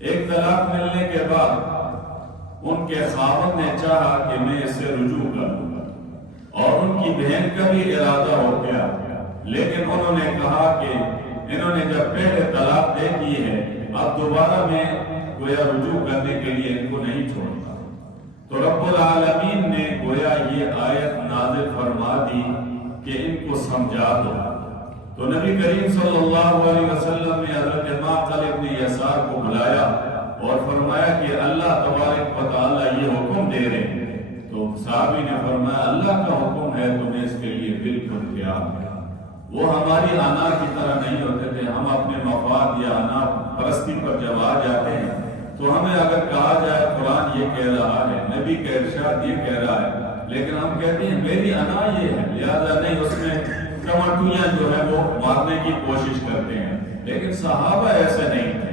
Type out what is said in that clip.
ایک طلاق ملنے کے بعد ان کے خاوند نے چاہا کہ میں اس سے رجوع کر دوں، اور ان کی بہن کا بھی ارادہ ہو گیا، لیکن انہوں نے کہا کہ انہوں نے جب پہلے طلاق دے دی ہے، اب دوبارہ میں گویا رجوع کرنے کے لیے ان کو نہیں چھوڑتا۔ تو رب العالمین نے گویا یہ آیت نازل فرما دی کہ ان کو سمجھا دو۔ تو نبی کریم صلی اللہ علیہ وسلم نے حضرت معقل ابن یسار کو بلایا اور فرمایا کہ اللہ تبارک و تعالیٰ یہ حکم دے رہے ہیں۔ تو صحابی نے فرمایا اللہ کا حکم ہے تو میں اس کے لیے بالکل تیار ہوں۔ وہ ہماری انا کی طرح نہیں ہوتے تھے، ہم اپنے مفاد یا انا پرستی پر جب آ جاتے ہیں تو ہمیں اگر کہا جائے قرآن یہ کہہ رہا ہے، نبی کا ارشاد یہ کہہ رہا ہے، لیکن ہم کہتے ہیں میری انا یہ ہے، لہذا نہیں، اس میں ٹماٹویاں جو ہے وہ مارنے کی کوشش کرتے ہیں۔ لیکن صحابہ ایسے نہیں تھے،